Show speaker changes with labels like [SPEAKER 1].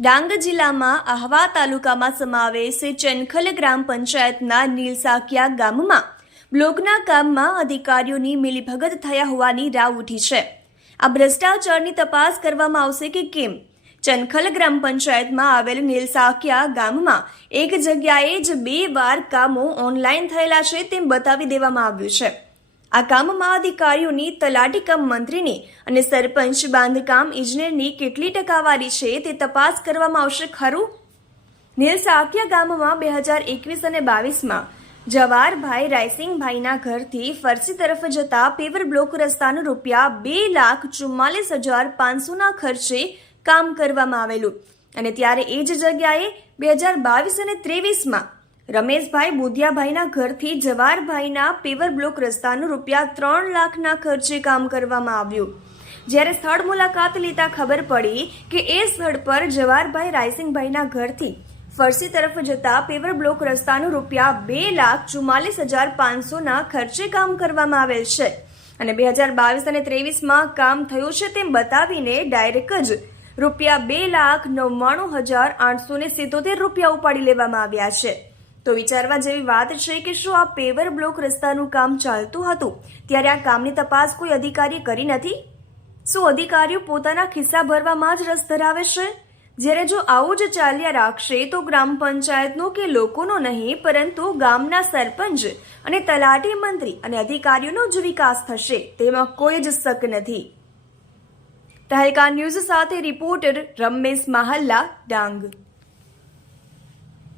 [SPEAKER 1] ડાંગ જિલ્લામાં આહવા તાલુકામાં સમાવેશ ચનખલ ગ્રામ પંચાયતના નીલસાકિયા ગામમાં. બ્લોકના કામમાં અધિકારીઓની મિલીભગત થયા હોવાની રાવ ઉઠી છે. આ ભ્રષ્ટાચારની તપાસ કરવામાં આવશે કે કેમ? ચનખલ ગ્રામ પંચાયતમાં આવેલ નીલસાકિયા ગામમાં એક જગ્યાએ જ બે વાર કામો ઓનલાઈન થયેલા છે તેમ બતાવી દેવામાં આવ્યું છે. આ કામમાં અધિકારીઓની તલાટી કમ મંત્રીની અને સરપંચ બાંધકામ ઇજનેરની કેટલી ટકાવારી છે તે તપાસ કરવામાં આવશે ખરું? નીલ ગામમાં બે હજાર એકવીસ અને બાવીસમાં જવારભાઈ રાયસિંગભાઈના ઘરથી ફરસી તરફ જતા પેવર બ્લોક રસ્તાનું રૂપિયા બે લાખ ચુમ્માલીસ હજાર પાંચસોના ખર્ચે કામ કરવામાં આવેલું. અને ત્યારે એ જ જગ્યાએ બે હજાર બાવીસ અને ત્રેવીસમાં રમેશભાઈ બુધિયાભાઈના ઘરથી જવારભાઈના પેવર બ્લોક રસ્તાનું રૂપિયા ત્રણ લાખના ખર્ચે કામ કરવામાં આવ્યું. જ્યારે સ્થળ મુલાકાત લેતા ખબર પડી કે એ સ્થળ પર જવારભાઈ રાયસિંગભાઈના ઘરથી ફરસી તરફ જતા પેવર બ્લોક રસ્તાનું રૂપિયા બે લાખ ચુમ્માલીસ હજાર પાંચસોના ખર્ચે કામ કરવામાં આવેલ છે. અને બે હજાર બાવીસ અને ત્રેવીસમાં કામ થયું છે તેમ બતાવીને ડાયરેક્ટ જ રૂપિયા બે લાખ નવ્વાણું હજાર આઠસો ને સિત્તોતેર રૂપિયા ઉપાડી લેવામાં આવ્યા છે. તો વિચારવા જેવી વાત છે કે શું આ પેવર બ્લોક રસ્તાનું કામ ચાલતું હતું? ત્યારે આ કામની તપાસ કોઈ અધિકારીએ કરી નથી? શું અધિકારીઓ પોતાના ખિસ્સા ભરવામાં જ રસ ધરાવે છે? જ્યારે જો આવું જ ચાલ્યા રાખશે તો ગ્રામ પંચાયતનો કે લોકોનો નહીં, પરંતુ ગામના સરપંચ અને તલાટી મંત્રી અને અધિકારીઓનો જ વિકાસ થશે, તેમાં કોઈ જ શક નથી. તહેલકા ન્યૂઝ સાથે રિપોર્ટર રમેશ મહલ્લા, ડાંગ.